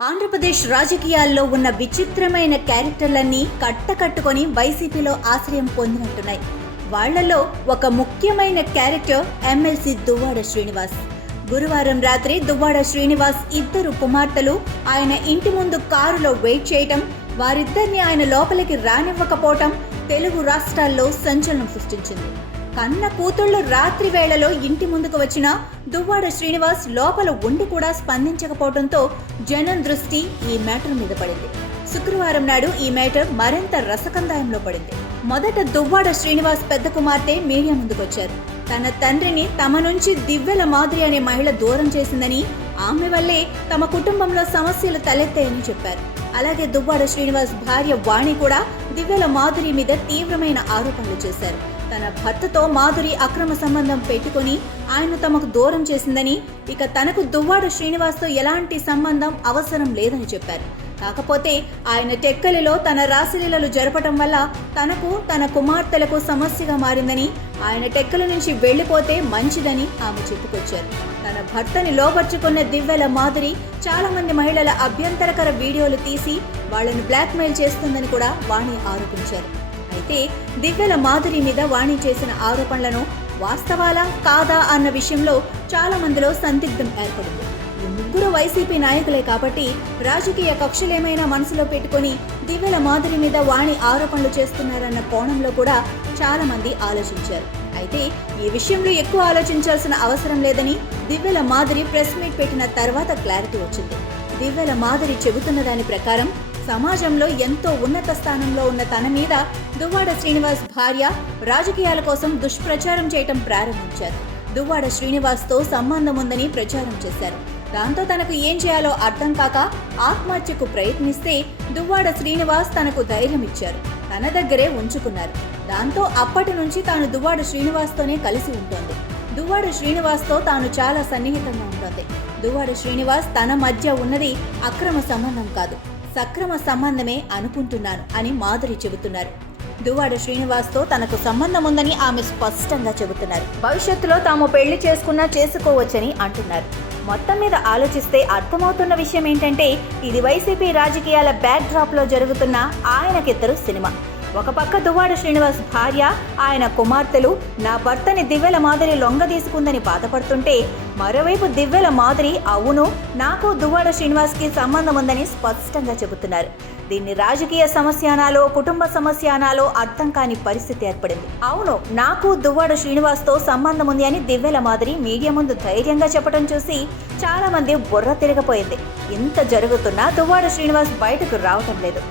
ఆంధ్రప్రదేశ్ రాజకీయాల్లో ఉన్న విచిత్రమైన క్యారెక్టర్లన్నీ కట్టకట్టుకొని వైసీపీలో ఆశ్రయం పొందినట్టున్నాయి. వాళ్లలో ఒక ముఖ్యమైన క్యారెక్టర్ ఎమ్మెల్సీ దువ్వాడ శ్రీనివాస్. గురువారం రాత్రి దువ్వాడ శ్రీనివాస్ ఇద్దరు కుమార్తెలు ఆయన ఇంటి ముందు కారులో వెయిట్ చేయటం, వారిద్దరిని ఆయన లోపలికి రానివ్వకపోవటం తెలుగు రాష్ట్రాల్లో సంచలనం సృష్టించింది. కన్న కూతుళ్లు రాత్రి వేళలో ఇంటి ముందుకు వచ్చిన దువ్వాడ శ్రీనివాస్ లోపల ఉండి కూడా స్పందించకపోవడంతో జనం దృష్టి ఈ మ్యాటర్ మీద పడింది. శుక్రవారం నాడు ఈ మ్యాటర్ మరింత రసకందాయంలో పడింది. మొదట దువ్వాడ శ్రీనివాస్ పెద్ద కుమార్తె మీడియా ముందుకొచ్చారు. తన తండ్రిని తమ నుంచి దివ్యల మాదిరి అనే మహిళ దూరం చేసిందని, ఆమె వల్లే తమ కుటుంబంలో సమస్యలు తలెత్తాయని చెప్పారు. అలాగే దువ్వాడ శ్రీనివాస్ భార్య వాణి కూడా దివ్యల మాధురి మీద తీవ్రమైన ఆరోపణలు చేశారు. తన భర్తతో మాధురి అక్రమ సంబంధం పెట్టుకుని ఆయన తమకు దూరం చేసిందని, ఇక తనకు దువ్వాడ శ్రీనివాస్తో ఎలాంటి సంబంధం అవసరం లేదని చెప్పారు. కాకపోతే ఆయన టెక్కలిలో తన రాసలీలలు జరపటం వల్ల తనకు తన కుమార్తెలకు సమస్యగా మారిందని, ఆయన టెక్కల నుంచి వెళ్లిపోతే మంచిదని ఆమె చెప్పుకొచ్చారు. తన భర్తని లోపర్చుకున్న దివ్యల మాధురి చాలా మంది మహిళల అభ్యంతరకర వీడియోలు తీసి వాళ్లను బ్లాక్మెయిల్ చేస్తుందని కూడా వాణి ఆరోపించారు. అయితే దివ్యల మాధురి మీద వాణి చేసిన ఆరోపణలను వాస్తవాలా కాదా అన్న విషయంలో చాలా మందిలో సందిగ్ధం ఏర్పడింది. ఈ ముగ్గురు వైసీపీ నాయకులే కాబట్టి రాజకీయ కక్షలేమైనా మనసులో పెట్టుకుని దివ్యల మాధురి మీద వాణి ఆరోపణలు చేస్తున్నారన్న కోణంలో కూడా చాలా మంది ఆలోచించారు. అయితే ఈ విషయంలో ఎక్కువ ఆలోచించాల్సిన అవసరం లేదని దివ్యల మాధురి ప్రెస్ మీట్ పెట్టిన తర్వాత క్లారిటీ వచ్చింది. దివ్యల మాధురి చెబుతున్న దాని ప్రకారం సమాజంలో ఎంతో ఉన్నత స్థానంలో ఉన్న తన మీద దువ్వాడ శ్రీనివాస్ భార్య రాజకీయాల కోసం దుష్ప్రచారం చేయటం ప్రారంభించారు. దువ్వాడ శ్రీనివాస్తో సంబంధం ఉందని ప్రచారం చేశారు. దాంతో తనకు ఏం చేయాలో అర్థం కాక ఆత్మహత్యకు ప్రయత్నిస్తే దువ్వాడ శ్రీనివాస్ తనకు ధైర్యం ఇచ్చారు, తన దగ్గరే ఉంచుకున్నారు. దాంతో అప్పటి నుంచి తాను దువ్వాడ శ్రీనివాస్తోనే కలిసి ఉంటుంది. దువ్వాడ శ్రీనివాస్తో తాను చాలా సన్నిహితంగా ఉంటుంది. దువ్వాడ శ్రీనివాస్ తన మధ్య ఉన్నది అక్రమ సంబంధం కాదు, సక్రమ సంబంధమే అనుకుంటున్నాను అని మాధురి చెబుతున్నారు. దువ్వాడ శ్రీనివాస్తో తనకు సంబంధం ఉందని ఆమె స్పష్టంగా చెబుతున్నారు. భవిష్యత్తులో తాము పెళ్లి చేసుకున్నా చేసుకోవచ్చని అంటున్నారు. మొత్తం మీద ఆలోచిస్తే అర్థమవుతున్న విషయం ఏంటంటే, ఇది వైసీపీ రాజకీయాల బ్యాక్ డ్రాప్ లో జరుగుతున్న ఆయనకిద్దరు సినిమా. ఒక పక్క దువ్వాడ శ్రీనివాస్ భార్య, ఆయన కుమార్తెలు నా భర్తని దివ్యల మాధురి లొంగ తీసుకుందని బాధపడుతుంటే, మరోవైపు దివ్యల మాధురి అవును నాకు దువ్వాడ శ్రీనివాస్కి సంబంధం ఉందని స్పష్టంగా చెబుతున్నారు. దీన్ని రాజకీయ సమస్య అనాలో కుటుంబ సమస్య అనాలో అర్థం కాని పరిస్థితి ఏర్పడింది. అవును నాకు దువ్వాడ శ్రీనివాస్తో సంబంధం ఉంది అని దివ్యల మాధురి మీడియా ముందు ధైర్యంగా చెప్పడం చూసి చాలా మంది బుర్ర తిరగపోయింది. ఇంత జరుగుతున్నా దువ్వాడ శ్రీనివాస్ బయటకు రావటం లేదు.